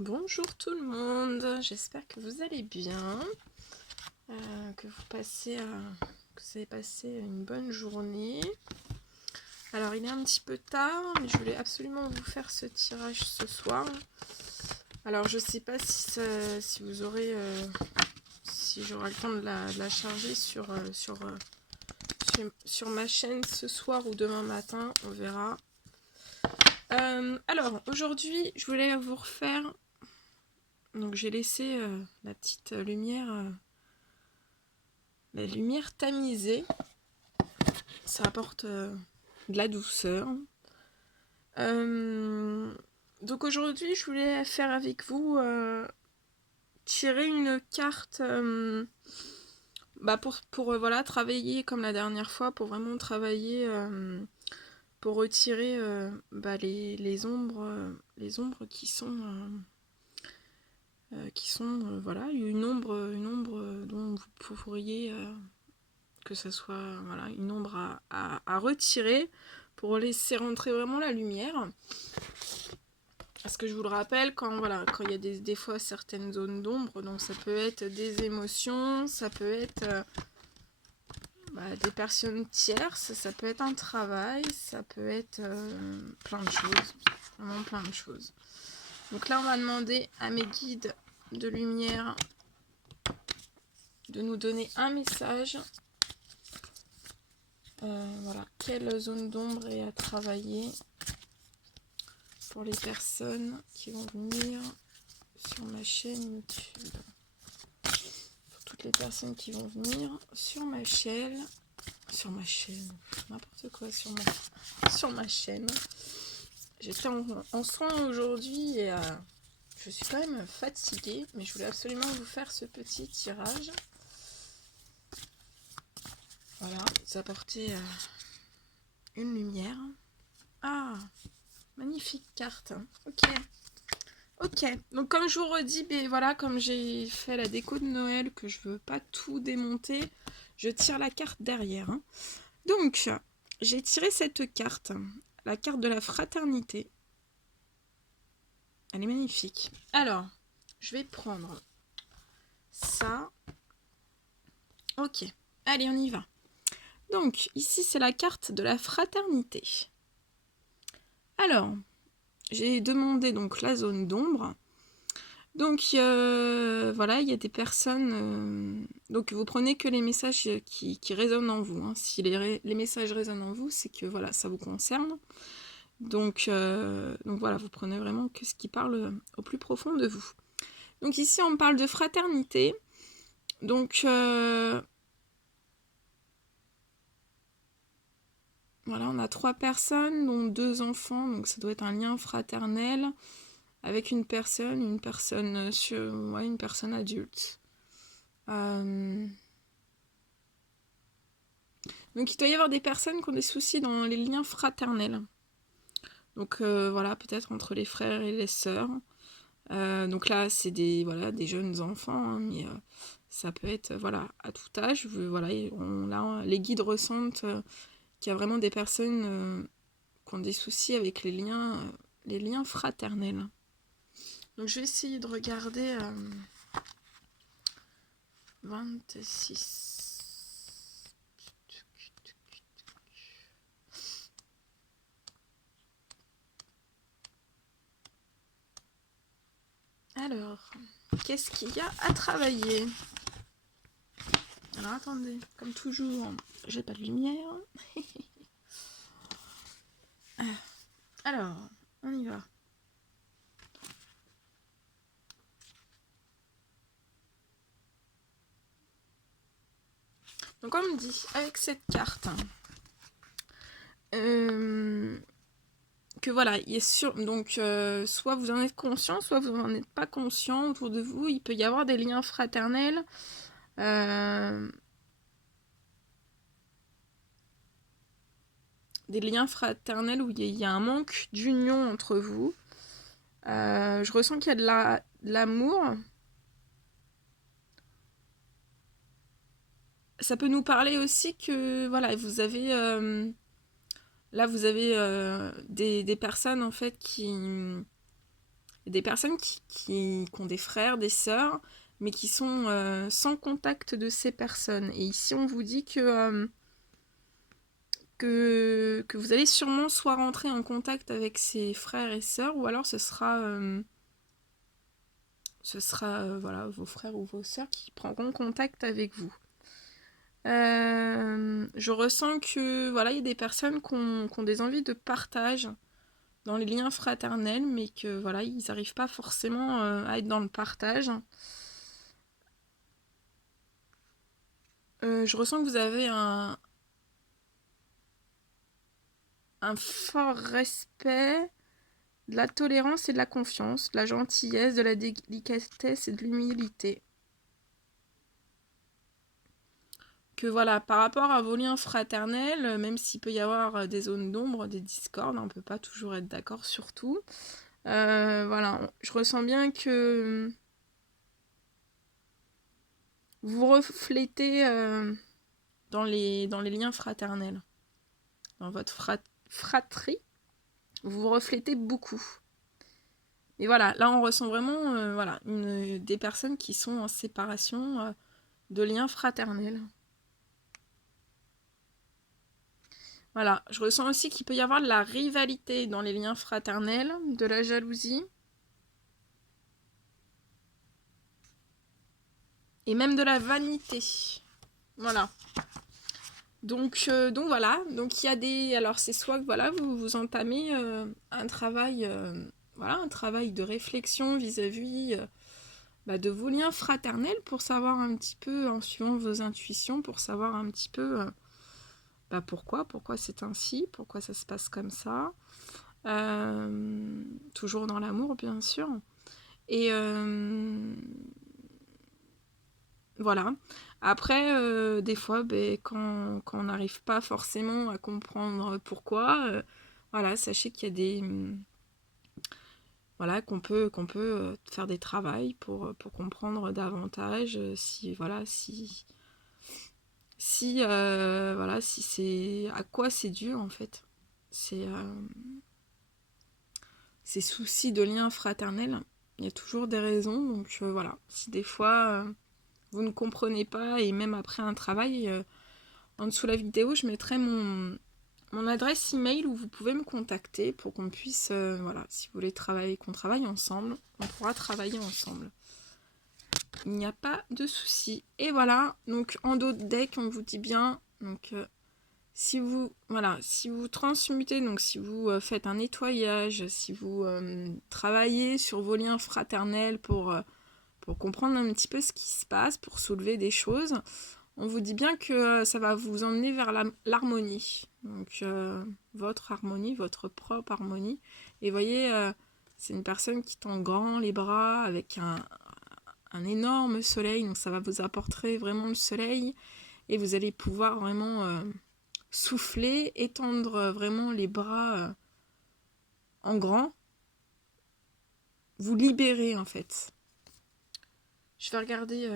Bonjour tout le monde, j'espère que vous allez bien, que vous avez passé une bonne journée. Alors il est un petit peu tard, mais je voulais absolument vous faire ce tirage ce soir. Alors je sais pas si vous aurez, si j'aurai le temps de la charger sur ma chaîne ce soir ou demain matin, on verra. Alors aujourd'hui je voulais vous refaire. Donc j'ai laissé la petite lumière, la lumière tamisée. Ça apporte de la douceur. Donc aujourd'hui, je voulais faire avec vous tirer une carte pour voilà, travailler comme la dernière fois, pour vraiment travailler, pour retirer les ombres qui sont voilà, une ombre dont vous pourriez que ça soit voilà, une ombre à retirer pour laisser rentrer vraiment la lumière. Parce que je vous le rappelle, quand il y a des fois certaines zones d'ombre, donc ça peut être des émotions, ça peut être des personnes tierces, ça peut être un travail, ça peut être plein de choses, vraiment plein de choses. Donc là on va demander à mes guides de lumière de nous donner un message. Voilà, quelle zone d'ombre est à travailler pour les personnes qui vont venir sur ma chaîne YouTube. Pour toutes les personnes qui vont venir sur ma chaîne, n'importe quoi, sur ma chaîne. J'étais en soins aujourd'hui et je suis quand même fatiguée, mais je voulais absolument vous faire ce petit tirage. Voilà, vous apporter une lumière. Ah, magnifique carte. Ok, donc comme je vous redis, voilà, comme j'ai fait la déco de Noël, que je veux pas tout démonter, je tire la carte derrière. Donc, j'ai tiré cette carte, la carte de la fraternité. Elle est magnifique. Alors, je vais prendre ça. Ok, allez, on y va. Donc, ici, c'est la carte de la fraternité. Alors, j'ai demandé donc la zone d'ombre. Donc voilà, il y a des personnes. Donc vous prenez que les messages qui résonnent en vous. Hein. Si les messages résonnent en vous, c'est que voilà, ça vous concerne. Donc voilà, vous prenez vraiment que ce qui parle au plus profond de vous. Donc ici, on parle de fraternité. Donc voilà, on a 3 personnes, dont 2 enfants. Donc ça doit être un lien fraternel avec une personne une personne adulte. Donc il doit y avoir des personnes qui ont des soucis dans les liens fraternels. Donc voilà, peut-être entre les frères et les sœurs. Donc là, c'est des jeunes enfants, hein, mais ça peut être voilà, à tout âge. Voilà, les guides ressentent qu'il y a vraiment des personnes qui ont des soucis avec les liens fraternels. Donc je vais essayer de regarder 26. Alors, qu'est-ce qu'il y a à travailler? Alors attendez, comme toujours, j'ai pas de lumière. Alors, on y va. Donc on me dit, avec cette carte, que voilà, il est sûr, donc soit vous en êtes conscient, soit vous n'en êtes pas conscient autour de vous, il peut y avoir des liens fraternels. Des liens fraternels où il y a un manque d'union entre vous. Je ressens qu'il y a de l'amour. Ça peut nous parler aussi que voilà, vous avez là vous avez des personnes en fait y a des personnes qui ont des frères, des sœurs, mais qui sont sans contact de ces personnes. Et ici, on vous dit que vous allez sûrement soit rentrer en contact avec ses frères et sœurs, ou alors ce sera voilà, vos frères ou vos sœurs qui prendront contact avec vous. Je ressens que voilà, il y a des personnes qui ont des envies de partage dans les liens fraternels, mais que voilà, ils n'arrivent pas forcément à être dans le partage. Je ressens que vous avez un fort respect, de la tolérance et de la confiance, de la gentillesse, de la délicatesse et de l'humilité. Que voilà, par rapport à vos liens fraternels, même s'il peut y avoir des zones d'ombre, des discordes, on ne peut pas toujours être d'accord sur tout. Voilà, je ressens bien que vous reflétez dans les liens fraternels. Dans votre fratrie, vous vous reflétez beaucoup. Et voilà, là on ressent vraiment voilà, des personnes qui sont en séparation de liens fraternels. Voilà, je ressens aussi qu'il peut y avoir de la rivalité dans les liens fraternels, de la jalousie. Et même de la vanité. Voilà. Donc voilà, donc il y a des... Alors c'est soit que voilà, vous entamez un travail, voilà, un travail de réflexion vis-à-vis de vos liens fraternels pour savoir un petit peu, en suivant vos intuitions, pour savoir un petit peu pourquoi c'est ainsi, pourquoi ça se passe comme ça. Toujours dans l'amour, bien sûr. Et voilà. Après, des fois, quand on n'arrive pas forcément à comprendre pourquoi, voilà, sachez qu'il y a des... voilà, qu'on peut faire des travaux pour comprendre davantage si, voilà, voilà, si c'est... à quoi c'est dû, en fait. Ces soucis de lien fraternel. Il y a toujours des raisons, donc voilà. Si des fois... vous ne comprenez pas, et même après un travail, en dessous de la vidéo, je mettrai mon adresse email où vous pouvez me contacter pour qu'on puisse, voilà, si vous voulez qu'on travaille ensemble, on pourra travailler ensemble. Il n'y a pas de souci. Et voilà, donc en dos de deck, on vous dit bien, donc si vous transmutez, donc si vous faites un nettoyage, si vous travaillez sur vos liens fraternels pour comprendre un petit peu ce qui se passe, pour soulever des choses, on vous dit bien que ça va vous emmener vers l'harmonie. Donc votre harmonie, votre propre harmonie. Et voyez, c'est une personne qui tend grand les bras avec un énorme soleil. Donc ça va vous apporter vraiment le soleil. Et vous allez pouvoir vraiment souffler, étendre vraiment les bras en grand. Vous libérer en fait. Je vais regarder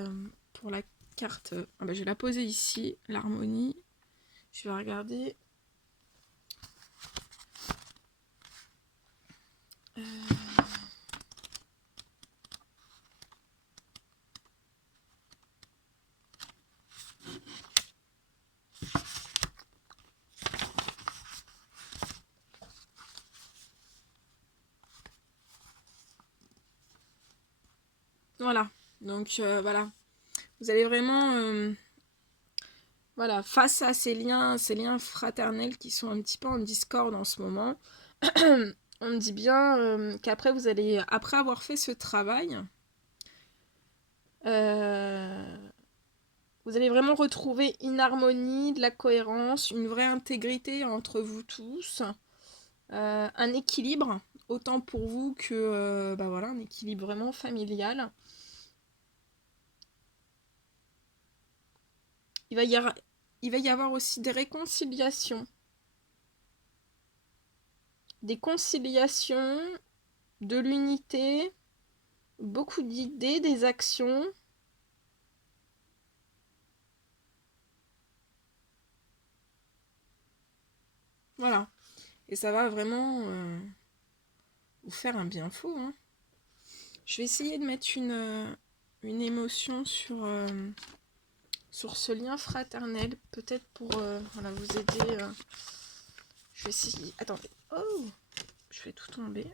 pour la carte. Je vais la poser ici, l'harmonie. Je vais regarder. Voilà. Donc voilà. Vous allez vraiment voilà, face à ces liens fraternels qui sont un petit peu en discorde en ce moment, on me dit bien qu'après vous allez, après avoir fait ce travail, vous allez vraiment retrouver une harmonie, de la cohérence, une vraie intégrité entre vous tous, un équilibre, autant pour vous que voilà, un équilibre vraiment familial. Il va y avoir aussi des réconciliations. Des conciliations, de l'unité, beaucoup d'idées, des actions. Voilà. Et ça va vraiment vous faire un bien fou. Hein. Je vais essayer de mettre une émotion sur ce lien fraternel, peut-être pour voilà, vous aider. Je vais essayer. Attendez. Oh, je fais tout tomber.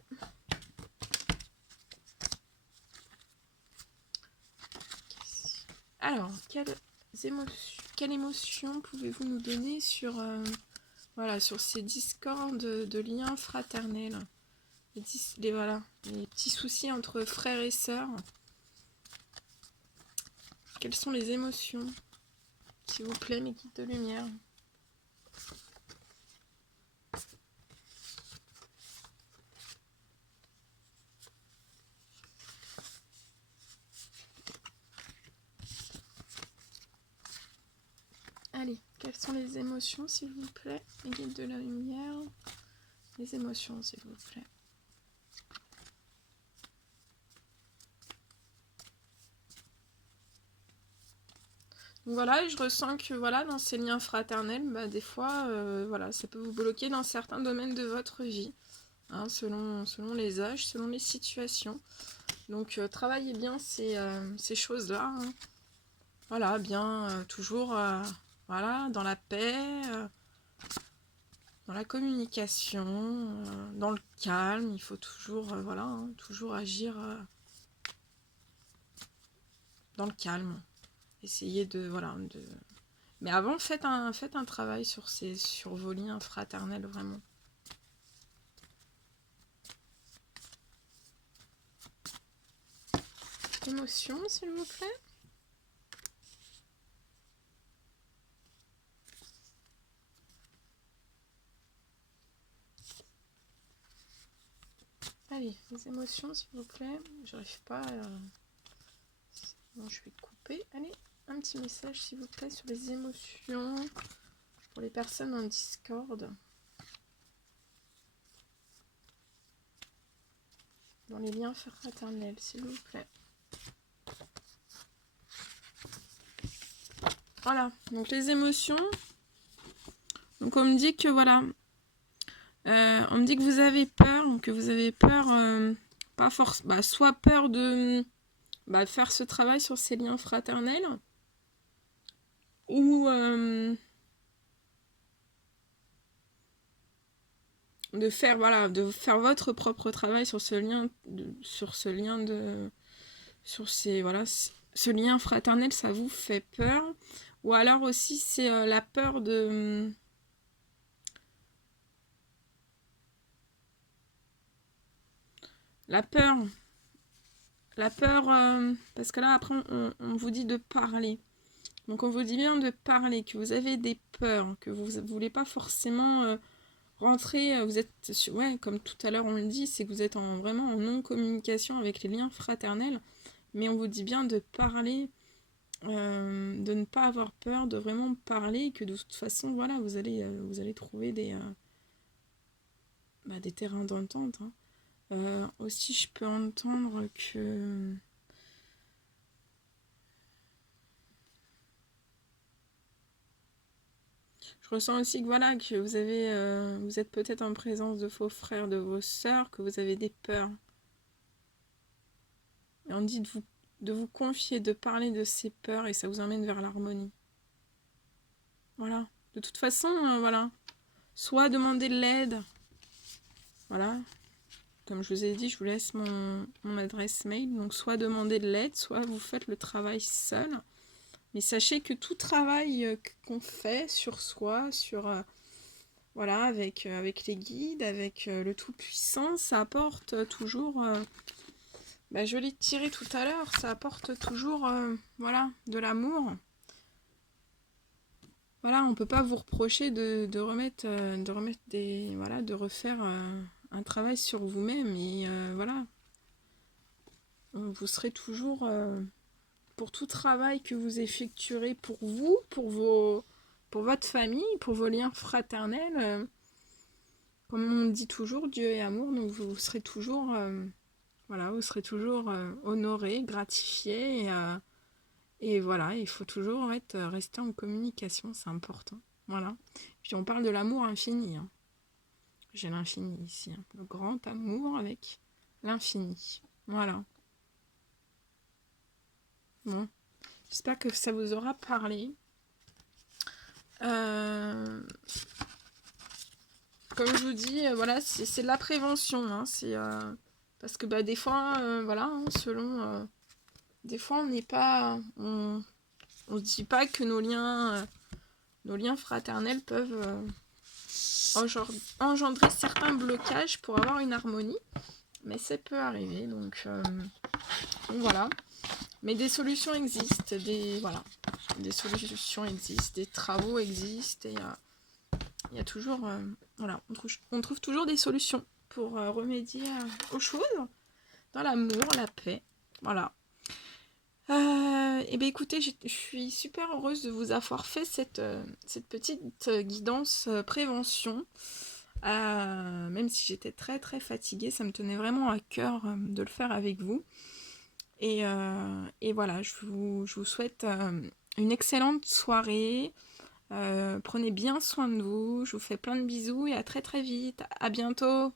Alors, quelle émotion pouvez-vous nous donner sur, voilà, sur ces discords de liens fraternels, voilà, les petits soucis entre frères et sœurs? Quelles sont les émotions, s'il vous plaît, mes guides de lumière? Allez, quelles sont les émotions, s'il vous plaît, mes guides de la lumière? Les émotions, s'il vous plaît. Donc voilà, et je ressens que voilà, dans ces liens fraternels, bah, des fois, voilà, ça peut vous bloquer dans certains domaines de votre vie, hein, selon les âges, selon les situations. Donc travaillez bien ces choses-là, hein. Voilà, bien toujours voilà, dans la paix, dans la communication, dans le calme. Il faut toujours voilà, hein, toujours agir dans le calme. Essayez de voilà, mais avant faites un travail sur vos liens fraternels, vraiment. Émotion, s'il vous plaît. Allez, les émotions, s'il vous plaît. J'arrive pas à... Bon, je vais couper. Allez, un petit message, s'il vous plaît, sur les émotions pour les personnes en Discord. Dans les liens fraternels, s'il vous plaît. Voilà, donc les émotions. Donc on me dit que voilà, on me dit que vous avez peur, pas force, soit peur de faire ce travail sur ces liens fraternels, ou de faire votre propre travail sur ce lien, ce lien fraternel, ça vous fait peur, ou alors aussi c'est la peur de la peur, parce que là après on vous dit de parler. Donc on vous dit bien de parler, que vous avez des peurs, que vous ne voulez pas forcément rentrer, vous êtes, ouais, comme tout à l'heure on le dit, c'est que vous êtes vraiment en non-communication avec les liens fraternels, mais on vous dit bien de parler, de ne pas avoir peur, de vraiment parler, et que de toute façon, voilà, vous allez trouver des terrains d'entente, hein. Aussi, je peux entendre que... Je ressens aussi que voilà, que vous êtes peut-être en présence de vos frères, de vos sœurs, que vous avez des peurs. Et on dit de vous confier, de parler de ces peurs, et ça vous emmène vers l'harmonie. Voilà. De toute façon, voilà. Soit demander de l'aide. Voilà. Comme je vous ai dit, je vous laisse mon adresse mail. Donc soit demander de l'aide, soit vous faites le travail seul. Mais sachez que tout travail qu'on fait sur soi, voilà, avec les guides, avec le Tout-Puissant, ça apporte toujours... je l'ai tiré tout à l'heure, ça apporte toujours voilà, de l'amour. Voilà, on peut pas vous reprocher de remettre des... Voilà, de refaire un travail sur vous-même. Et voilà, vous serez toujours... pour tout travail que vous effectuerez pour vous, pour votre famille, pour vos liens fraternels, comme on dit toujours, Dieu est amour, donc vous serez toujours, voilà, vous serez toujours honoré, gratifié, et voilà, il faut toujours rester en communication, c'est important, voilà. Puis on parle de l'amour infini, hein. J'ai l'infini ici, hein. Le grand amour avec l'infini, voilà. Bon, j'espère que ça vous aura parlé. Comme je vous dis, voilà, c'est de la prévention. Hein, parce que des fois, voilà, hein, selon... des fois, on n'est pas... On ne dit pas que nos liens fraternels peuvent engendrer certains blocages pour avoir une harmonie. Mais ça peut arriver, donc voilà. Mais des solutions existent, des solutions existent, des travaux existent, et il y a toujours, voilà, on trouve toujours des solutions pour remédier aux choses, dans l'amour, la paix, voilà. Et bien écoutez, je suis super heureuse de vous avoir fait cette petite guidance prévention. Même si j'étais très très fatiguée, ça me tenait vraiment à cœur de le faire avec vous. Et voilà, je vous souhaite une excellente soirée. Prenez bien soin de vous. Je vous fais plein de bisous et à très très vite. À bientôt.